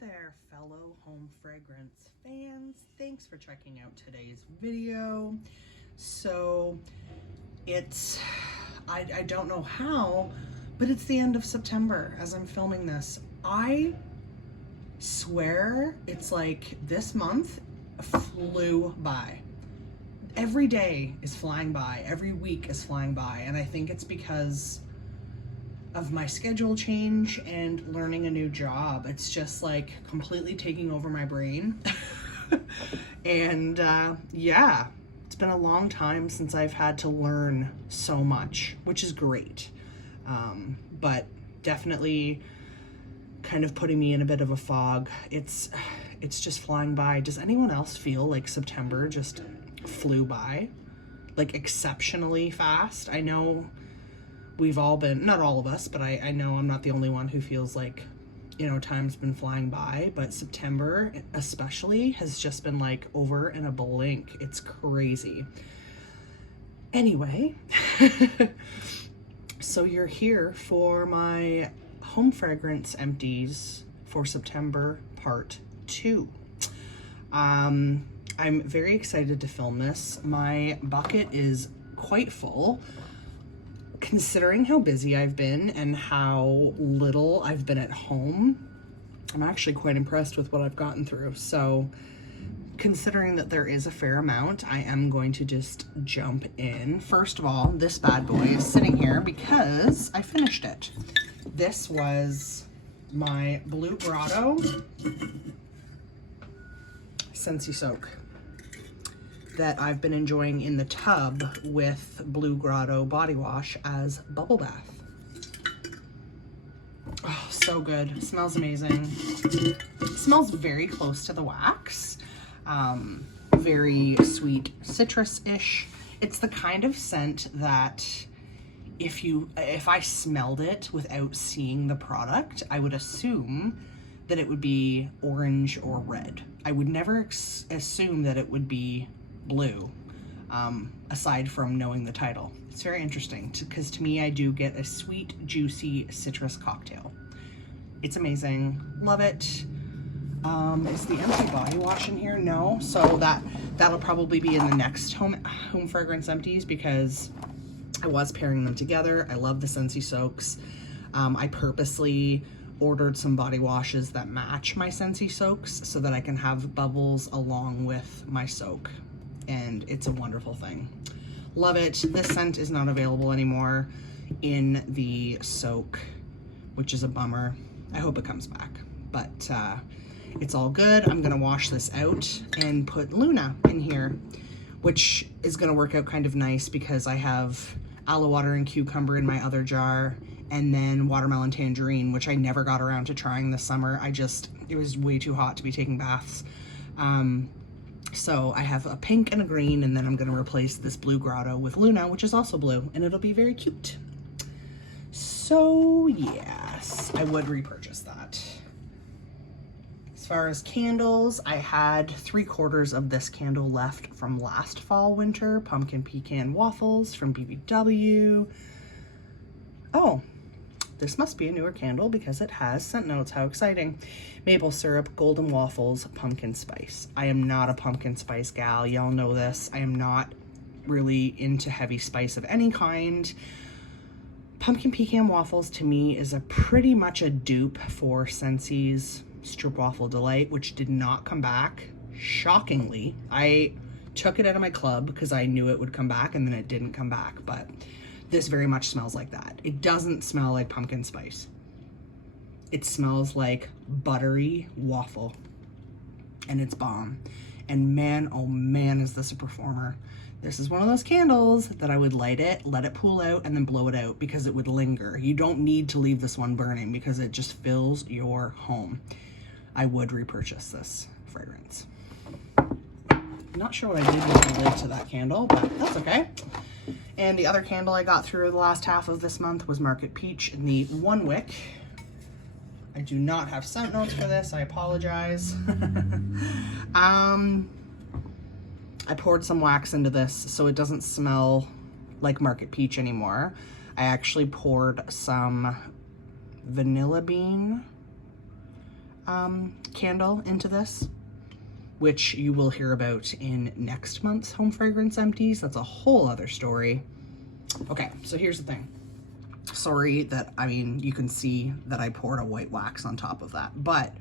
there, fellow home fragrance fans. Thanks for checking out today's video. So I don't know how, but it's the end of September as I'm filming this. I swear it's like this month flew by. Every day is flying by, every week is flying by, and I think it's because of my schedule change and learning a new job. It's just like completely taking over my brain. And yeah, it's been a long time since I've had to learn so much, which is great. But definitely kind of putting me in a bit of a fog. It's just flying by. Does anyone else feel like September just flew by? Like exceptionally fast? I know we've all been, not all of us, but I know I'm not the only one who feels like, you know, time's been flying by, but September especially has just been like over in a blink. It's crazy. Anyway, so you're here for my home fragrance empties for September part 2. I'm very excited to film this. My bucket is quite full. Considering how busy I've been and how little I've been at home, I'm actually quite impressed with what I've gotten through. So considering that there is a fair amount, I am going to just jump in. First of all, this bad boy is sitting here because I finished it. This was my Blue Grotto Scentsy Soak that I've been enjoying in the tub with Blue Grotto body wash as bubble bath. Oh, so good. It smells amazing. It smells very close to the wax. Very sweet citrus-ish. It's the kind of scent that if I smelled it without seeing the product, I would assume that it would be orange or red. I would never assume that it would be blue, aside from knowing the title. It's very interesting because to me, I do get a sweet, juicy citrus cocktail. It's amazing. Love it. Is the empty body wash in here? No. So that'll probably be in the next home fragrance empties because I was pairing them together. I love the Scentsy Soaks. I purposely ordered some body washes that match my Scentsy Soaks so that I can have bubbles along with my soak. And it's a wonderful thing. Love it. This scent is not available anymore in the soak, which is a bummer. I hope it comes back, but it's all good. I'm gonna wash this out and put Luna in here, which is gonna work out kind of nice because I have aloe water and cucumber in my other jar, and then watermelon tangerine, which I never got around to trying this summer. It was way too hot to be taking baths. So I have a pink and a green, and then I'm gonna replace this Blue Grotto with Luna, which is also blue, and it'll be very cute. So yes, I would repurchase that. As far as candles, I had 3/4 of this candle left from last fall winter, Pumpkin Pecan Waffles from BBW. Oh, this must be a newer candle because it has scent notes. How exciting. Maple syrup, golden waffles, pumpkin spice. I am not a pumpkin spice gal. Y'all know this. I am not really into heavy spice of any kind. Pumpkin pecan waffles to me is pretty much a dupe for Scentsy's Strip Waffle Delight, which did not come back. Shockingly, I took it out of my club because I knew it would come back, and then it didn't come back, but this very much smells like that. It doesn't smell like pumpkin spice. It smells like buttery waffle, and it's bomb. And man, oh man, is this a performer. This is one of those candles that I would light it, let it pool out, and then blow it out because it would linger. You don't need to leave this one burning because it just fills your home. I would repurchase this fragrance. I'm not sure what I did with the lid to that candle, but that's okay. And the other candle I got through the last half of this month was Market Peach in the 1 wick. I do not have scent notes for this, I apologize. I poured some wax into this so it doesn't smell like Market Peach anymore. I actually poured some vanilla bean candle into this, which you will hear about in next month's Home Fragrance Empties. That's a whole other story. Okay, so here's the thing. Sorry that, I mean, you can see that I poured a white wax on top of that, but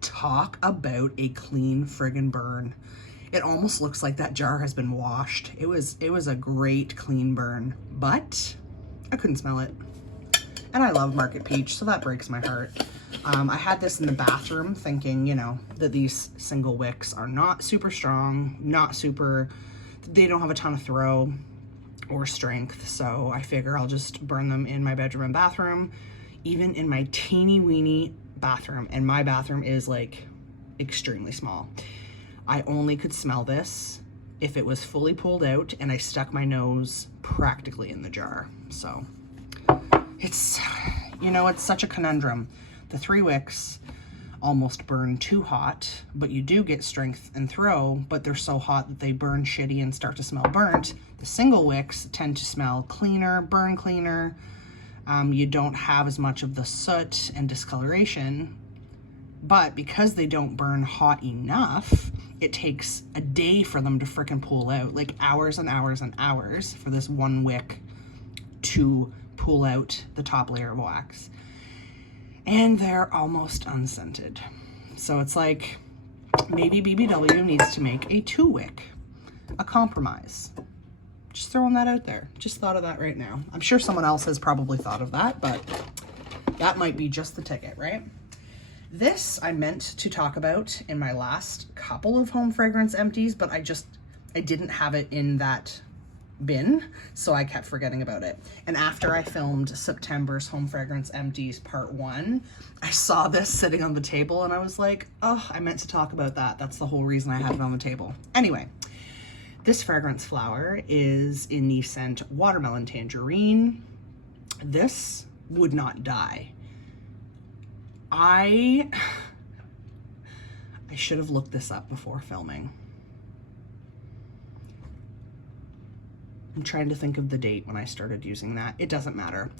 talk about a clean friggin' burn. It almost looks like that jar has been washed. It was a great clean burn, but I couldn't smell it. And I love Market Peach, so that breaks my heart. I had this in the bathroom thinking, you know, that these single wicks are not super strong, they don't have a ton of throw or strength, so I figure I'll just burn them in my bedroom and bathroom, even in my teeny weeny bathroom, and my bathroom is like extremely small. I only could smell this if it was fully pulled out and I stuck my nose practically in the jar. So it's, you know, it's such a conundrum. The 3 wicks almost burn too hot, but you do get strength and throw, but they're so hot that they burn shitty and start to smell burnt. The single wicks tend to smell cleaner, burn cleaner. You don't have as much of the soot and discoloration, but because they don't burn hot enough, it takes a day for them to frickin' pull out, like hours and hours and hours for this 1 wick to pull out the top layer of wax. And they're almost unscented. So it's like, maybe BBW needs to make a 2 wick, a compromise. Just throwing that out there. Just thought of that right now. I'm sure someone else has probably thought of that, but that might be just the ticket, right? This I meant to talk about in my last couple of Home Fragrance Empties, but I didn't have it in that bin, so I kept forgetting about it. And after I filmed September's Home Fragrance Empties Part 1, I saw this sitting on the table and I was like, oh, I meant to talk about that. That's the whole reason I had it on the table. Anyway, this fragrance flower is in the scent Watermelon Tangerine. This would not die. I should have looked this up before filming. I'm trying to think of the date when I started using that. It doesn't matter.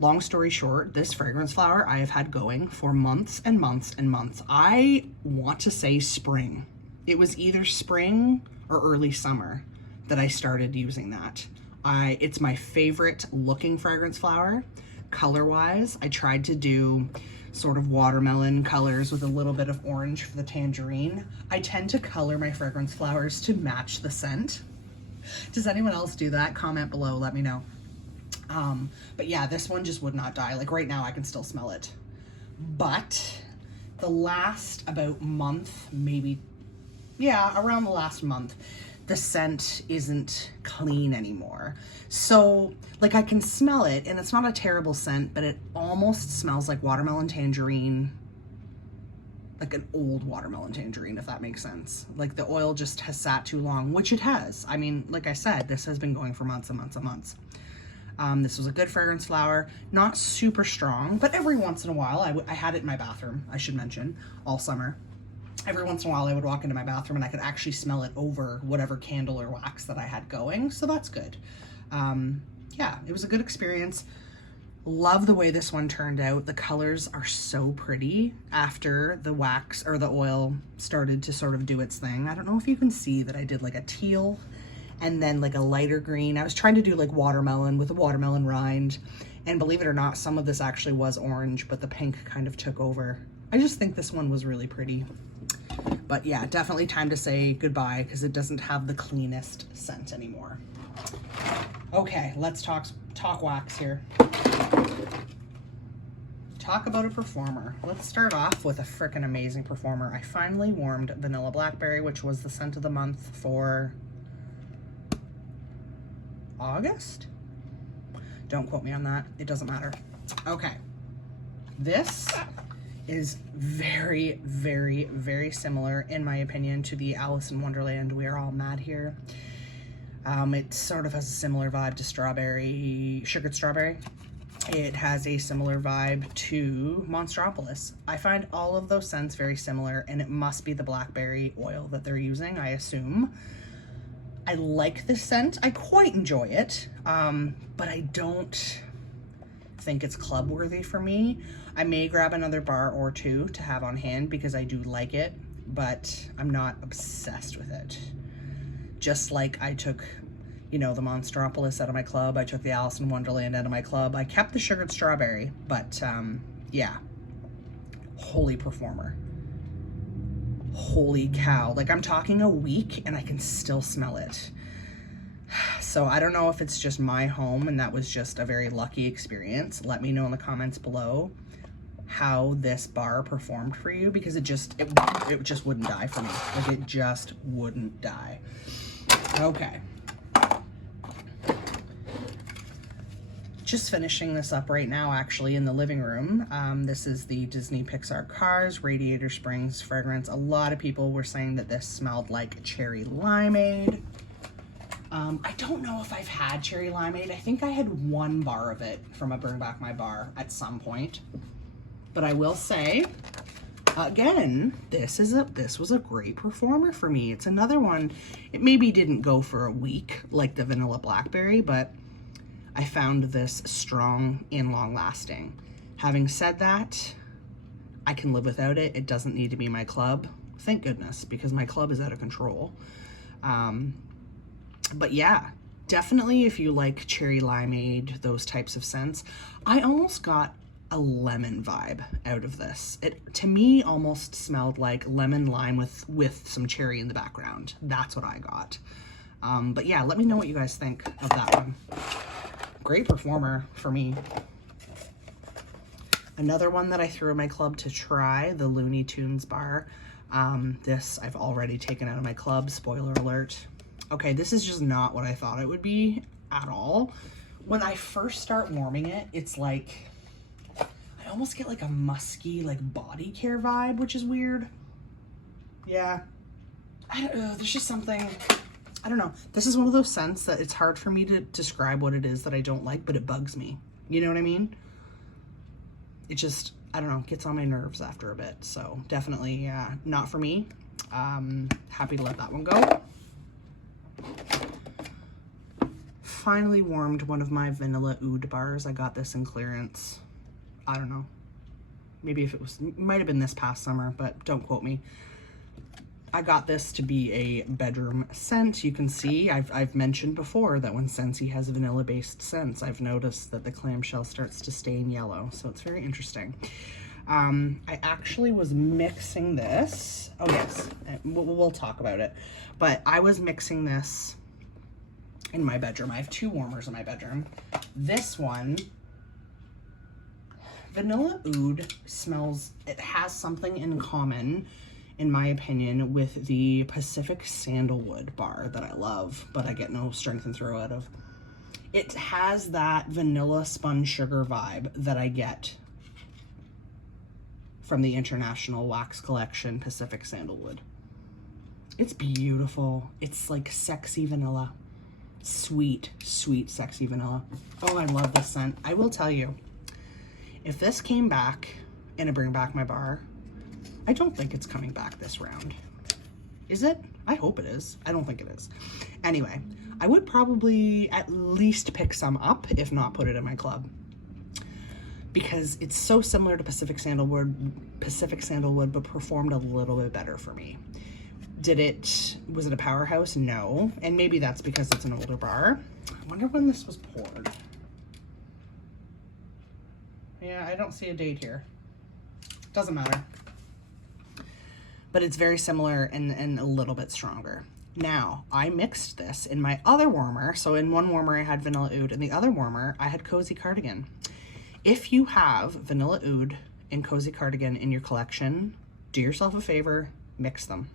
Long story short, this fragrance flower I have had going for months and months and months. I want to say spring. It was either spring or early summer that I started using that. It's my favorite looking fragrance flower. Color-wise, I tried to do sort of watermelon colors with a little bit of orange for the tangerine. I tend to color my fragrance flowers to match the scent. Does anyone else do that? Comment below, let me know. But yeah, this one just would not die. Like right now I can still smell it. But the last about month, maybe, yeah, around the last month, the scent isn't clean anymore. So like I can smell it and it's not a terrible scent, but it almost smells like watermelon tangerine, like an old watermelon tangerine, if that makes sense. Like the oil just has sat too long, which it has. I mean, like I said, this has been going for months and months and months. This was a good fragrance flower, not super strong, but every once in a while, I had it in my bathroom, I should mention, all summer. Every once in a while I would walk into my bathroom and I could actually smell it over whatever candle or wax that I had going, so that's good. Yeah, it was a good experience. Love the way this one turned out. The colors are so pretty after the wax or the oil started to sort of do its thing. I don't know if you can see that I did like a teal and then like a lighter green. I was trying to do like watermelon with a watermelon rind, and believe it or not, some of this actually was orange, but the pink kind of took over. I just think this one was really pretty. But yeah, definitely time to say goodbye because it doesn't have the cleanest scent anymore. Okay, let's talk wax here. Talk about a performer. Let's start off with a freaking amazing performer. I finally warmed Vanilla Blackberry, which was the scent of the month for August? Don't quote me on that. It doesn't matter. Okay. This is very, very, very similar, in my opinion, to the Alice in Wonderland We're All Mad Here. It sort of has a similar vibe to strawberry, sugared strawberry. It has a similar vibe to Monstropolis. I find all of those scents very similar, and it must be the blackberry oil that they're using, I assume. I like this scent. I quite enjoy it, but I don't think it's club worthy for me. I may grab another bar or two to have on hand because I do like it, but I'm not obsessed with it. Just like I took, you know, the Monstropolis out of my club. I took the Alice in Wonderland out of my club. I kept the sugared strawberry, but yeah, holy performer. Holy cow. Like, I'm talking a week and I can still smell it. So I don't know if it's just my home and that was just a very lucky experience. Let me know in the comments below how this bar performed for you, because it just wouldn't die for me. Like, it just wouldn't die. Okay. Just finishing this up right now, actually, in the living room. This is the Disney Pixar Cars Radiator Springs fragrance. A lot of people were saying that this smelled like cherry limeade. I don't know if I've had cherry limeade. I think I had one bar of it from a Bring Back My Bar at some point. But I will say, again, this was a great performer for me. It's another one. It maybe didn't go for a week like the Vanilla Blackberry, but I found this strong and long lasting. Having said that, I can live without it. It doesn't need to be my club. Thank goodness, because my club is out of control. But yeah, definitely if you like cherry limeade, those types of scents. I almost got a lemon vibe out of this. It, to me, almost smelled like lemon lime with some cherry in the background. That's what I got. But yeah, let me know what you guys think of that one. Great performer for me. Another one that I threw in my club to try, the Looney Tunes bar. This I've already taken out of my club, spoiler alert. Okay, this is just not what I thought it would be at all. When I first start warming it, it's like, I almost get like a musky, like body care vibe, which is weird. Yeah, I don't know, there's just something, I don't know. This is one of those scents that it's hard for me to describe what it is that I don't like, but it bugs me. You know what I mean? It just, I don't know, gets on my nerves after a bit. So definitely not for me. Happy to let that one go. Finally warmed one of my vanilla oud bars. I got this in clearance. I don't know. Maybe if it was, it might have been this past summer, but don't quote me. I got this to be a bedroom scent. You can see, I've mentioned before that when Scentsy has vanilla-based scents, I've noticed that the clamshell starts to stain yellow, so it's very interesting. I actually was mixing this. Oh yes, we'll talk about it. But I was mixing this in my bedroom. I have two warmers in my bedroom. This one, Vanilla Oud smells, it has something in common, in my opinion, with the Pacific Sandalwood bar that I love, but I get no strength and throw out of. It has that vanilla spun sugar vibe that I get from the International Wax Collection Pacific Sandalwood. It's beautiful. It's like sexy vanilla. Sweet, sweet, sexy vanilla. Oh, I love this scent. I will tell you, if this came back in a Bring Back My Bar, I don't think it's coming back this round. Is it? I hope it is. I don't think it is. Anyway, I would probably at least pick some up, if not put it in my club, because it's so similar to Pacific Sandalwood, but performed a little bit better for me. Was it a powerhouse? No. And maybe that's because it's an older bar. I wonder when this was poured. Yeah, I don't see a date here. Doesn't matter. But it's very similar and a little bit stronger. Now, I mixed this in my other warmer. So in one warmer, I had Vanilla Oud. In the other warmer, I had Cozy Cardigan. If you have Vanilla Oud and Cozy Cardigan in your collection, do yourself a favor, mix them.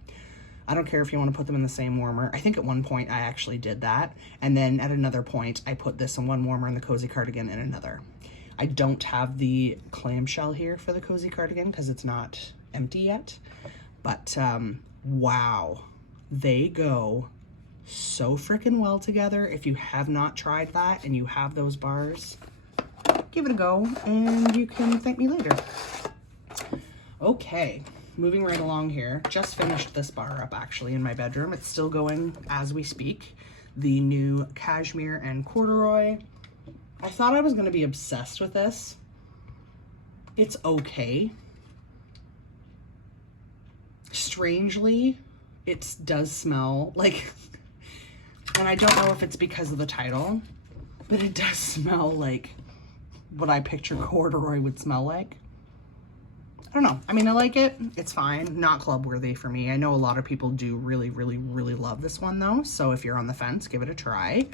I don't care if you want to put them in the same warmer. I think at one point I actually did that. And then at another point, I put this in one warmer and the Cozy Cardigan in another. I don't have the clamshell here for the Cozy Cardigan because it's not empty yet. But wow, they go so freaking well together. If you have not tried that and you have those bars, give it a go and you can thank me later. Okay, moving right along here. Just finished this bar up actually in my bedroom. It's still going as we speak. The new Cashmere and Corduroy. I thought I was going to be obsessed with this It's okay. Strangely, it does smell like, and I don't know if it's because of the title, but it does smell like what I picture corduroy would smell like. I don't know. I mean, I like it. It's fine. Not club worthy for me. I know a lot of people do really, really, really love this one though. So if you're on the fence, give it a try.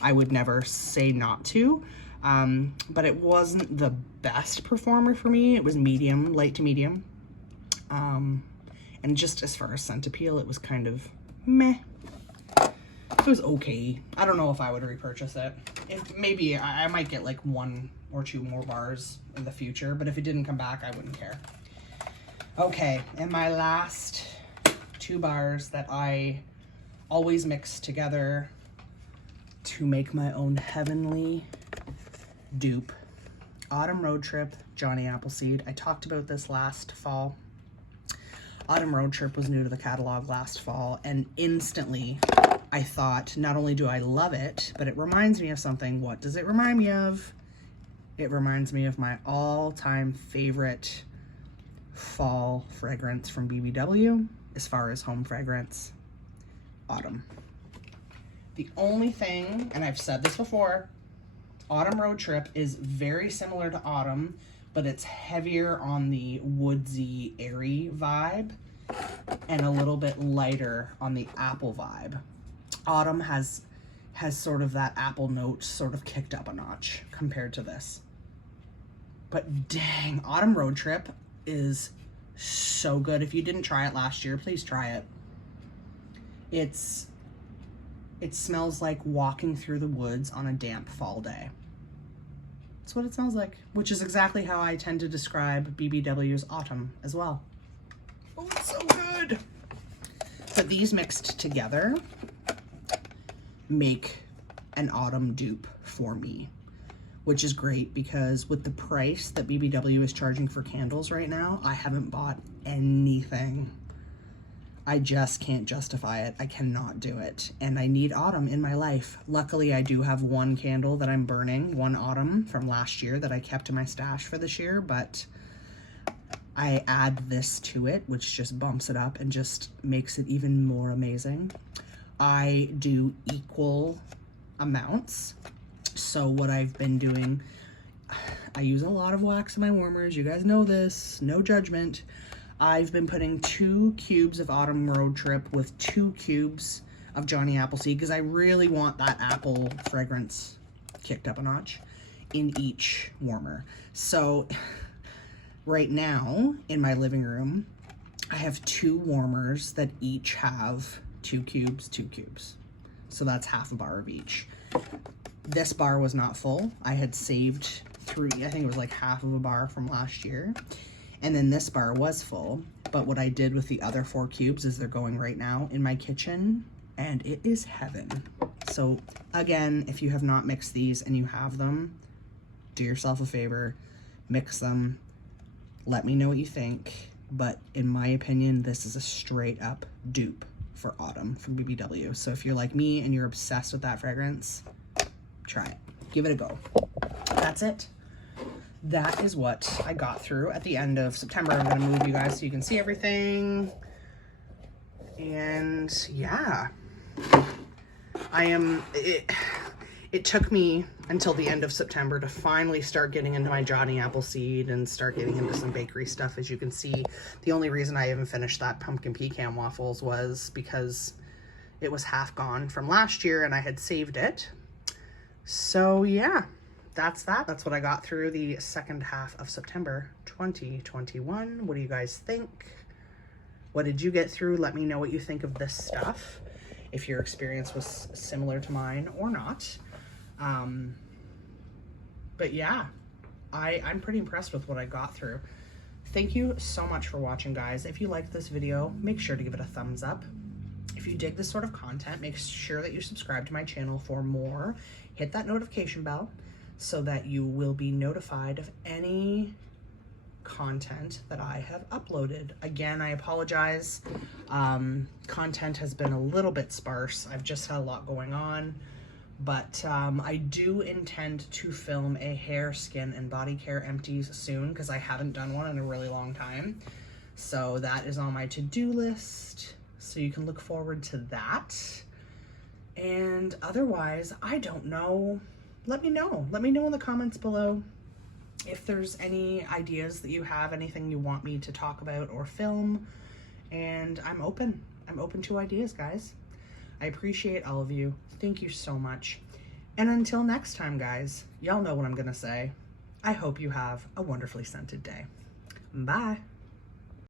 I would never say not to. But it wasn't the best performer for me. It was medium, light to medium. And just as far as scent appeal, it was kind of meh. It was okay. I don't know if I would repurchase it. If maybe I might get like 1 or 2 more bars in the future, but if it didn't come back, I wouldn't care. Okay, and my last 2 bars that I always mix together to make my own heavenly dupe. Autumn Road Trip, Johnny Appleseed. I talked about this last fall. Autumn Road Trip was new to the catalog last fall, and instantly I thought, not only do I love it, but it reminds me of something. What does it remind me of? It reminds me of my all-time favorite fall fragrance from BBW, as far as home fragrance, Autumn. The only thing, and I've said this before, Autumn Road Trip is very similar to Autumn, but it's heavier on the woodsy, airy vibe and a little bit lighter on the apple vibe. Autumn has sort of that apple note sort of kicked up a notch compared to this. But dang, Autumn Road Trip is so good. If you didn't try it last year, please try it. It smells like walking through the woods on a damp fall day. That's what it smells like, which is exactly how I tend to describe BBW's Autumn as well. Oh, it's so good. But these mixed together make an autumn dupe for me, which is great because with the price that BBW is charging for candles right now, I haven't bought anything. I just can't justify it. I cannot do it. And I need autumn in my life. Luckily, I do have 1 candle that I'm burning, 1 autumn from last year that I kept in my stash for this year, but I add this to it, which just bumps it up and just makes it even more amazing. I do equal amounts. So what I've been doing, I use a lot of wax in my warmers. You guys know this, no judgment. I've been putting 2 cubes of Autumn Road Trip with 2 cubes of Johnny Appleseed because I really want that apple fragrance kicked up a notch in each warmer. So right now in my living room, I have 2 warmers that each have 2 cubes, 2 cubes. So that's half a bar of each. This bar was not full. I had saved 3, I think it was like half of a bar from last year. And then this bar was full, but what I did with the other 4 cubes is they're going right now in my kitchen, and it is heaven. So again, if you have not mixed these and you have them, do yourself a favor, mix them, let me know what you think. But in my opinion, this is a straight up dupe for Autumn from BBW. So if you're like me and you're obsessed with that fragrance, try it, give it a go. That's it. That is what I got through at the end of September. I'm gonna move you guys so you can see everything. And yeah, it took me until the end of September to finally start getting into my Johnny Appleseed and start getting into some bakery stuff. As you can see, the only reason I even finished that pumpkin pecan waffles was because it was half gone from last year and I had saved it. So yeah. That's what I got through the second half of September 2021. What do you guys think? What did you get through? Let me know what you think of this stuff, if your experience was similar to mine or not. But yeah, I'm pretty impressed with what I got through. Thank you so much for watching, guys. If you liked this video, make sure to give it a thumbs up. If you dig this sort of content, make sure that you subscribe to my channel for more. Hit that notification bell so that you will be notified of any content that I have uploaded. Again, I apologize. Content has been a little bit sparse. I've just had a lot going on, But I do intend to film a hair, skin, and body care empties soon because I haven't done one in a really long time. So that is on my to-do list. So you can look forward to that. And otherwise, I don't know. Let me know. Let me know in the comments below if there's any ideas that you have, anything you want me to talk about or film. And I'm open. I'm open to ideas, guys. I appreciate all of you. Thank you so much. And until next time, guys, y'all know what I'm gonna say. I hope you have a wonderfully scented day. Bye.